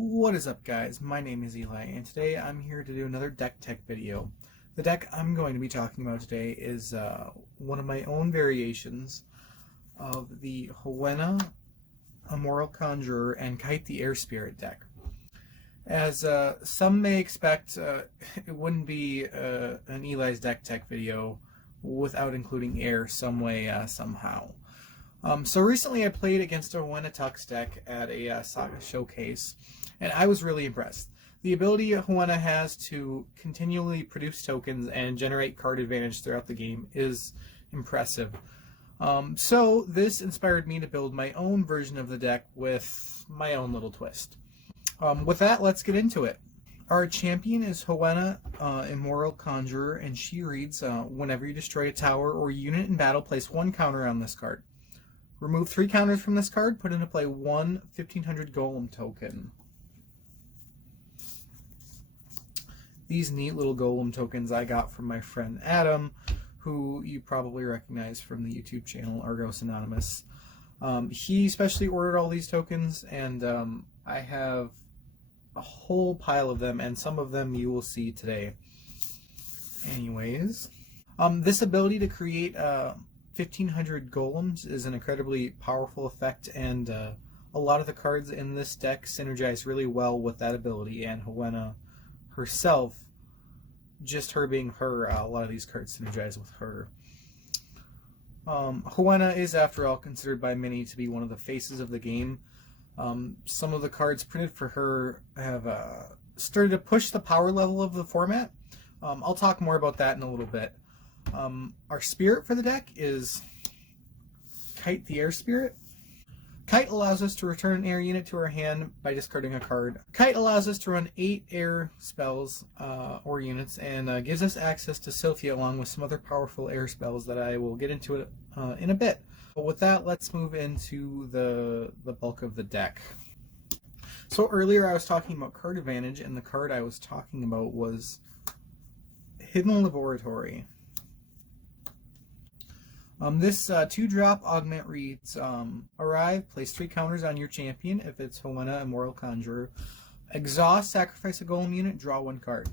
What is up, guys? My name is Eli, and today I'm here to do another deck tech video. The deck I'm going to be talking about today is one of my own variations of the Hoenna Immoral Conjurer and Kyte the Air Spirit deck. As some may expect, it wouldn't be an Eli's deck tech video without including air some way, somehow. So recently I played against a Hoenna Kyte deck at a Saga showcase, and I was really impressed. The ability Hoenna has to continually produce tokens and generate card advantage throughout the game is impressive. So this inspired me to build my own version of the deck with my own little twist. With that, let's get into it. Our champion is Hoenna Immoral Conjurer, and she reads, whenever you destroy a tower or unit in battle, place one counter on this card. Remove 3 counters from this card, put into play one 1500 Golem token. These neat little Golem tokens I got from my friend Adam, who you probably recognize from the YouTube channel Argos Anonymous. He specially ordered all these tokens, and I have a whole pile of them, and some of them you will see today. Anyways, this ability to create 1500 golems is an incredibly powerful effect, and a lot of the cards in this deck synergize really well with that ability, and Hoenna herself, just her being her, a lot of these cards synergize with her. Hoenna is, after all, considered by many to be one of the faces of the game. Some of the cards printed for her have started to push the power level of the format. I'll talk more about that in a little bit. Our spirit for the deck is Kyte the Air Spirit. Kyte allows us to return an air unit to our hand by discarding a card. Kyte allows us to run 8 air spells or units, and gives us access to Sophia along with some other powerful air spells that I will get into in a bit. But with that, let's move into the bulk of the deck. So earlier I was talking about card advantage, and the card I was talking about was Hidden Laboratory. This 2-drop augment reads, arrive, place 3 counters on your champion if it's Hoenna Immoral Conjurer. Exhaust, sacrifice a golem unit, draw 1 card.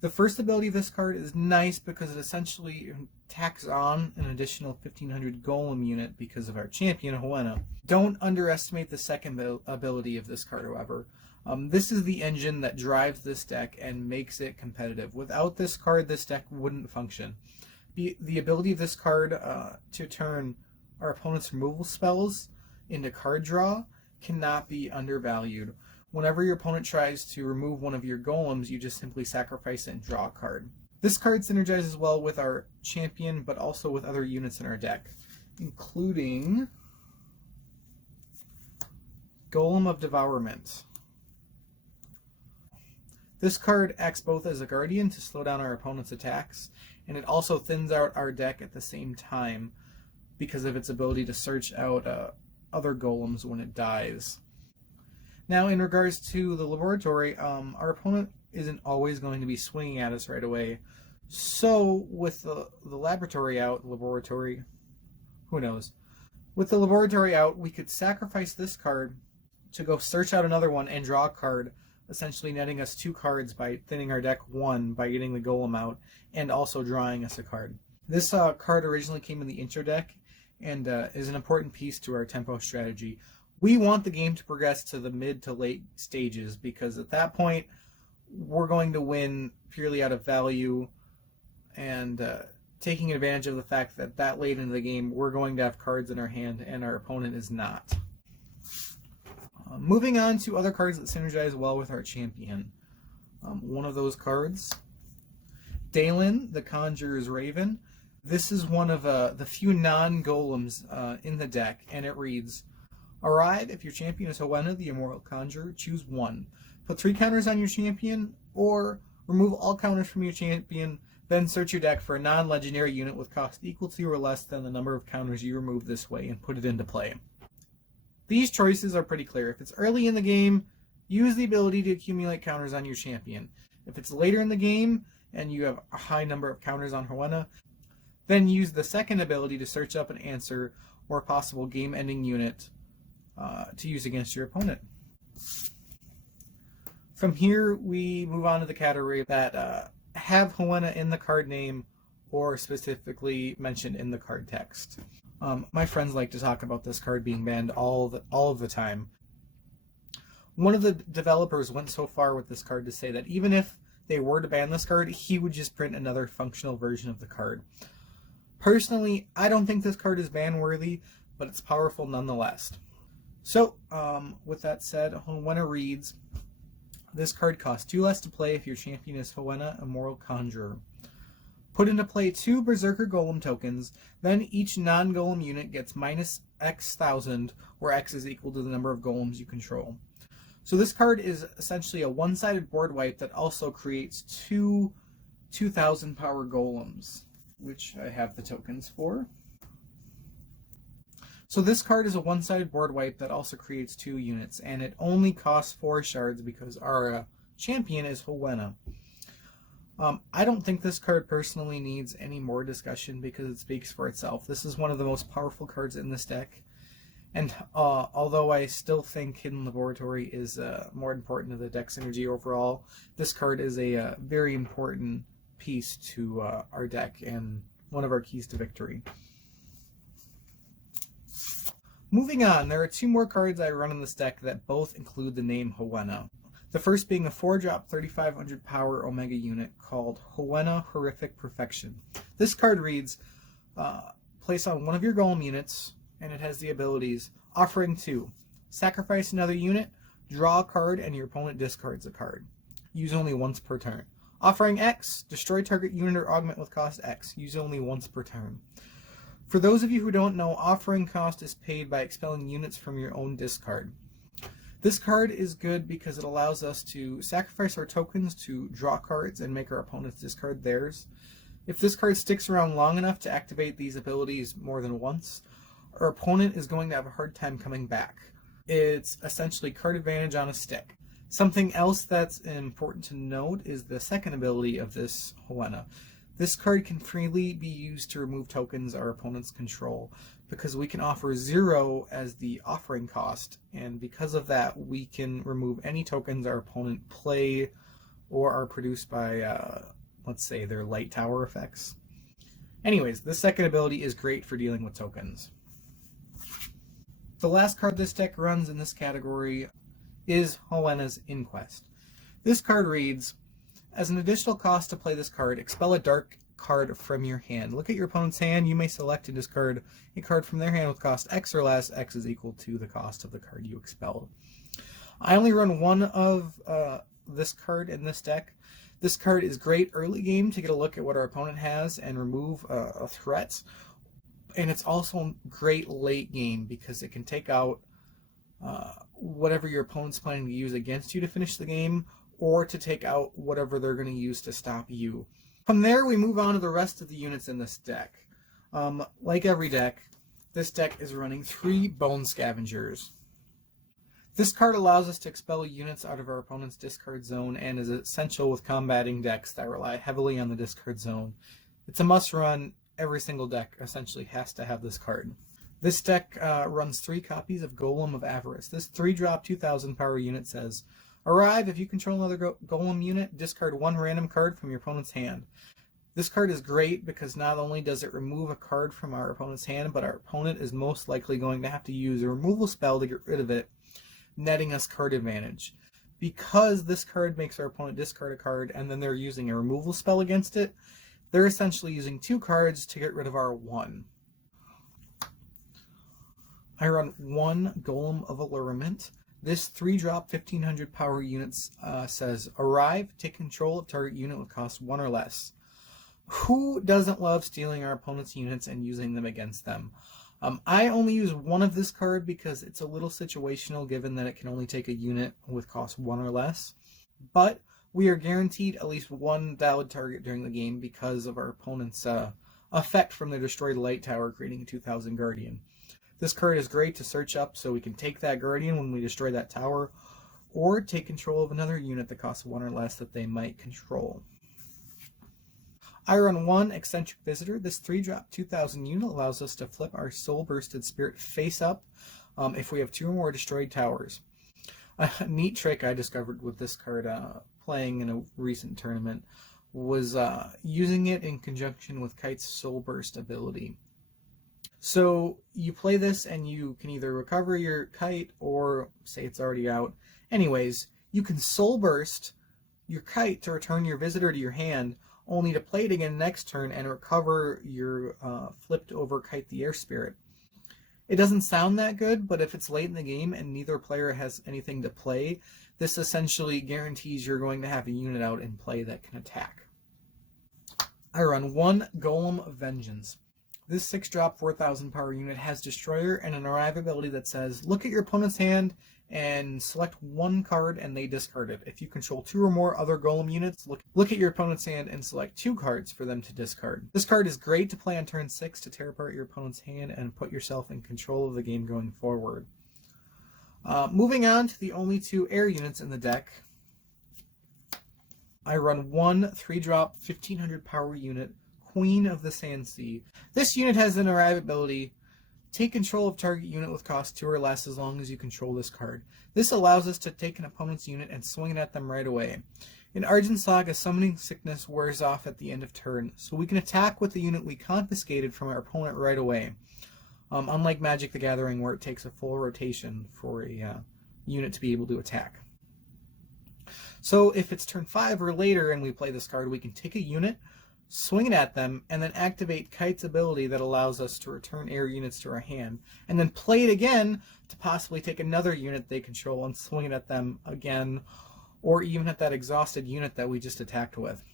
The first ability of this card is nice because it essentially tacks on an additional 1500 golem unit because of our champion, Hoenna. Don't underestimate the second ability of this card, however. This is the engine that drives this deck and makes it competitive. Without this card, this deck wouldn't function. The ability of this card to turn our opponent's removal spells into card draw cannot be undervalued. Whenever your opponent tries to remove one of your golems, you just simply sacrifice it and draw a card. This card synergizes well with our champion, but also with other units in our deck, including Golem of Devourment. This card acts both as a guardian to slow down our opponent's attacks, and it also thins out our deck at the same time because of its ability to search out other golems when it dies. Now, in regards to the laboratory, our opponent isn't always going to be swinging at us right away. So, with the laboratory out, who knows? With the laboratory out, we could sacrifice this card to go search out another one and draw a card, essentially netting us 2 cards by thinning our deck 1 by getting the golem out and also drawing us a card. This card originally came in the intro deck and is an important piece to our tempo strategy. We want the game to progress to the mid to late stages because at that point we're going to win purely out of value and taking advantage of the fact that late into the game we're going to have cards in our hand and our opponent is not. Moving on to other cards that synergize well with our champion. One of those cards, Dalen, the Conjurer's Raven. This is one of the few non-golems in the deck, and it reads, arrive, if your champion is Hoenna, the Immoral Conjurer, choose 1. Put 3 counters on your champion, or remove all counters from your champion, then search your deck for a non-legendary unit with cost equal to or less than the number of counters you remove this way and put it into play. These choices are pretty clear. If it's early in the game, use the ability to accumulate counters on your champion. If it's later in the game and you have a high number of counters on Hoenna, then use the second ability to search up an answer or a possible game-ending unit to use against your opponent. From here, we move on to the category that have Hoenna in the card name or specifically mentioned in the card text. My friends like to talk about this card being banned all of the time. One of the developers went so far with this card to say that even if they were to ban this card, he would just print another functional version of the card. Personally, I don't think this card is ban-worthy, but it's powerful nonetheless. So, with that said, Hoenna reads, this card costs 2 less to play if your champion is Hoenna, Immoral Conjurer. Put into play 2 Berserker Golem tokens, then each non-golem unit gets minus X thousand, where X is equal to the number of golems you control. So this card is essentially a one-sided board wipe that also creates 2 2,000 power golems, which I have the tokens for. So this card is a one-sided board wipe that also creates 2 units, and it only costs 4 shards because our champion is Hoenna. I don't think this card personally needs any more discussion because it speaks for itself. This is one of the most powerful cards in this deck, and although I still think Hidden Laboratory is more important to the deck's synergy overall, this card is a very important piece to our deck and one of our keys to victory. Moving on, there are 2 more cards I run in this deck that both include the name Hoenna. The first being a 4-drop 3,500 power Omega unit called Hoenna Horrific Perfection. This card reads, place on one of your golem units, and it has the abilities Offering 2, sacrifice another unit, draw a card, and your opponent discards a card. Use only once per turn. Offering X, destroy target unit or augment with cost X. Use only once per turn. For those of you who don't know, offering cost is paid by expelling units from your own discard. This card is good because it allows us to sacrifice our tokens to draw cards and make our opponents discard theirs. If this card sticks around long enough to activate these abilities more than once, our opponent is going to have a hard time coming back. It's essentially card advantage on a stick. Something else that's important to note is the second ability of this Hoenna. This card can freely be used to remove tokens our opponents control, because we can offer 0 as the offering cost, and because of that we can remove any tokens our opponent play or are produced by, let's say, their light tower effects. Anyways, this second ability is great for dealing with tokens. The last card this deck runs in this category is Hoenna's Inquest. This card reads, as an additional cost to play this card, expel a dark card from your hand. Look at your opponent's hand. You may select and discard a card from their hand with cost X or less. X is equal to the cost of the card you expelled. I only run one of this card in this deck. This card is great early game to get a look at what our opponent has and remove a threat. And it's also great late game because it can take out whatever your opponent's planning to use against you to finish the game, or to take out whatever they're going to use to stop you. From there, we move on to the rest of the units in this deck. Like every deck, this deck is running 3 Bone Scavengers. This card allows us to expel units out of our opponent's discard zone and is essential with combating decks that rely heavily on the discard zone. It's a must-run. Every single deck essentially has to have this card. This deck runs 3 copies of Golem of Avarice. This 3-drop 2,000 power unit says, arrive, if you control another golem unit, discard 1 random card from your opponent's hand. This card is great because not only does it remove a card from our opponent's hand, but our opponent is most likely going to have to use a removal spell to get rid of it, netting us card advantage. Because this card makes our opponent discard a card and then they're using a removal spell against it, they're essentially using 2 cards to get rid of our 1. I run 1 Golem of Allurement. This 3-drop 1,500 power unit says, arrive, take control of target unit with cost 1 or less. Who doesn't love stealing our opponent's units and using them against them? I only use 1 of this card because it's a little situational given that it can only take a unit with cost 1 or less. But we are guaranteed at least 1 valid target during the game because of our opponent's effect from the destroyed light tower creating a 2,000 Guardian. This card is great to search up so we can take that Guardian when we destroy that tower, or take control of another unit that costs 1 or less that they might control. I run 1 Eccentric Visitor. This 3-drop 2,000 unit allows us to flip our Soul Bursted Spirit face up if we have 2 or more destroyed towers. A neat trick I discovered with this card playing in a recent tournament was using it in conjunction with Kyte's Soul Burst ability. So you play this and you can either recover your Kyte or say it's already out. Anyways, you can Soul Burst your Kyte to return your visitor to your hand, only to play it again next turn and recover your flipped over Kyte the Air Spirit. It doesn't sound that good, but if it's late in the game and neither player has anything to play, this essentially guarantees you're going to have a unit out in play that can attack. I run 1 Golem of Vengeance. This 6-drop 4,000 power unit has Destroyer and an arrive ability that says, look at your opponent's hand and select 1 card and they discard it. If you control 2 or more other Golem units, look at your opponent's hand and select 2 cards for them to discard. This card is great to play on turn 6 to tear apart your opponent's hand and put yourself in control of the game going forward. Moving on to the only 2 air units in the deck, I run 1 3-drop 1500 power unit, Queen of the Sandsea. This unit has an arrive ability. Take control of target unit with cost 2 or less as long as you control this card. This allows us to take an opponent's unit and swing it at them right away. In Argent Saga, Summoning Sickness wears off at the end of turn, so we can attack with the unit we confiscated from our opponent right away. Unlike Magic the Gathering, where it takes a full rotation for a unit to be able to attack. So if it's turn 5 or later and we play this card, we can take a unit, swing it at them, and then activate Kyte's ability that allows us to return air units to our hand, and then play it again to possibly take another unit they control and swing it at them again, or even at that exhausted unit that we just attacked with.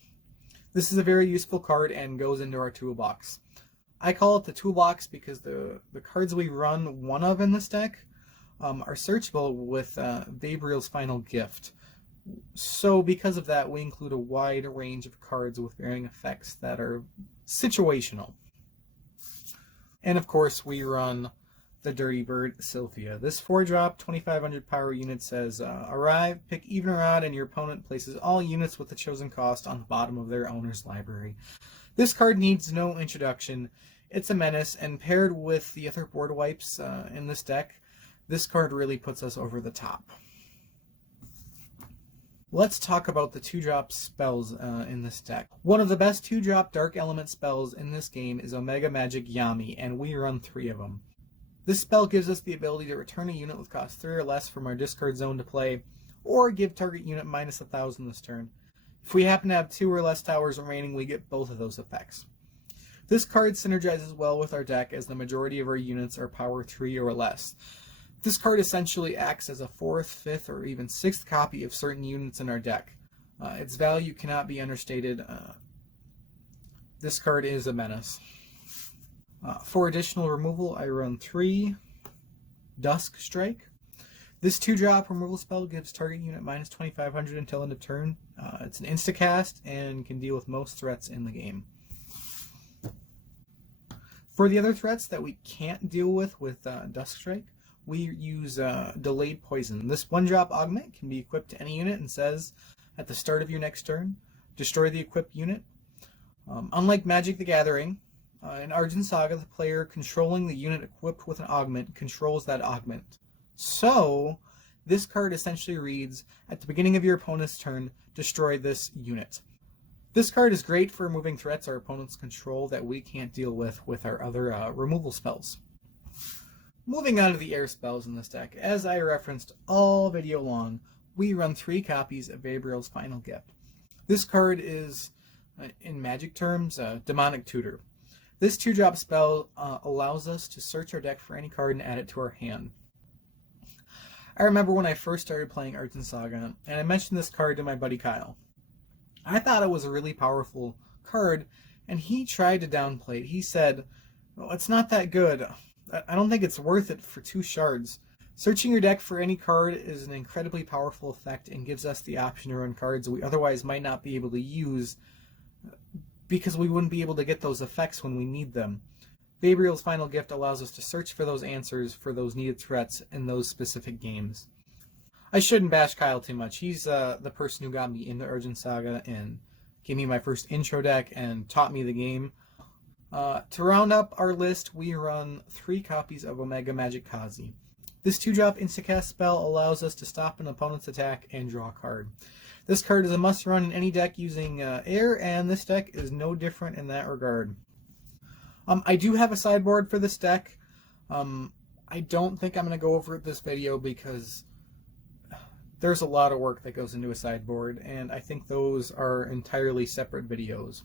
This is a very useful card and goes into our toolbox. I call it the toolbox because the cards we run 1 of in this deck are searchable with Vabriel's Final Gift. So because of that, we include a wide range of cards with varying effects that are situational. And of course, we run the Dirty Bird, Sylphia. This 4-drop 2500 power unit says, arrive, pick even or odd, and your opponent places all units with the chosen cost on the bottom of their owner's library. This card needs no introduction. It's a menace, and paired with the other board wipes in this deck, this card really puts us over the top. Let's talk about the 2-drop spells in this deck. One of the best 2-drop Dark Element spells in this game is Omega Magic Yami, and we run 3 of them. This spell gives us the ability to return a unit with cost 3 or less from our discard zone to play, or give target unit minus 1,000 this turn. If we happen to have 2 or less towers remaining, we get both of those effects. This card synergizes well with our deck as the majority of our units are power 3 or less. This card essentially acts as a 4th, 5th, or even 6th copy of certain units in our deck. Its value cannot be understated. This card is a menace. For additional removal, I run 3 Dusk Strike. This 2-drop removal spell gives target unit minus 2,500 until end of turn. It's an instacast and can deal with most threats in the game. For the other threats that we can't deal with Dusk Strike, we use Delayed Poison. This 1-drop augment can be equipped to any unit and says, at the start of your next turn, destroy the equipped unit. Unlike Magic the Gathering, in Argent Saga, the player controlling the unit equipped with an augment controls that augment. So, this card essentially reads, at the beginning of your opponent's turn, destroy this unit. This card is great for removing threats our opponents control that we can't deal with our other removal spells. Moving on to the air spells in this deck, as I referenced all video long, we run 3 copies of Vabriel's Final Gift. This card is, in Magic terms, a Demonic Tutor. This 2-drop spell allows us to search our deck for any card and add it to our hand. I remember when I first started playing Argent Saga, and I mentioned this card to my buddy Kyle. I thought it was a really powerful card, and he tried to downplay it. He said, "Oh, it's not that good. I don't think it's worth it for 2 shards. Searching your deck for any card is an incredibly powerful effect and gives us the option to run cards we otherwise might not be able to use because we wouldn't be able to get those effects when we need them. Vabriel's Final Gift allows us to search for those answers for those needed threats in those specific games." I shouldn't bash Kyle too much. He's the person who got me into Argent Saga and gave me my first intro deck and taught me the game. To round up our list, we run 3 copies of Omega Magic Kazi. This 2-drop Instacast spell allows us to stop an opponent's attack and draw a card. This card is a must-run in any deck using air, and this deck is no different in that regard. I do have a sideboard for this deck. I don't think I'm going to go over this video because there's a lot of work that goes into a sideboard, and I think those are entirely separate videos.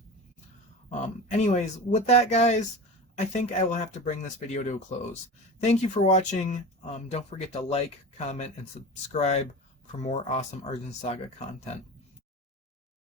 Anyways, with that, guys, I think I will have to bring this video to a close. Thank you for watching. Don't forget to like, comment, and subscribe for more awesome Argent Saga content.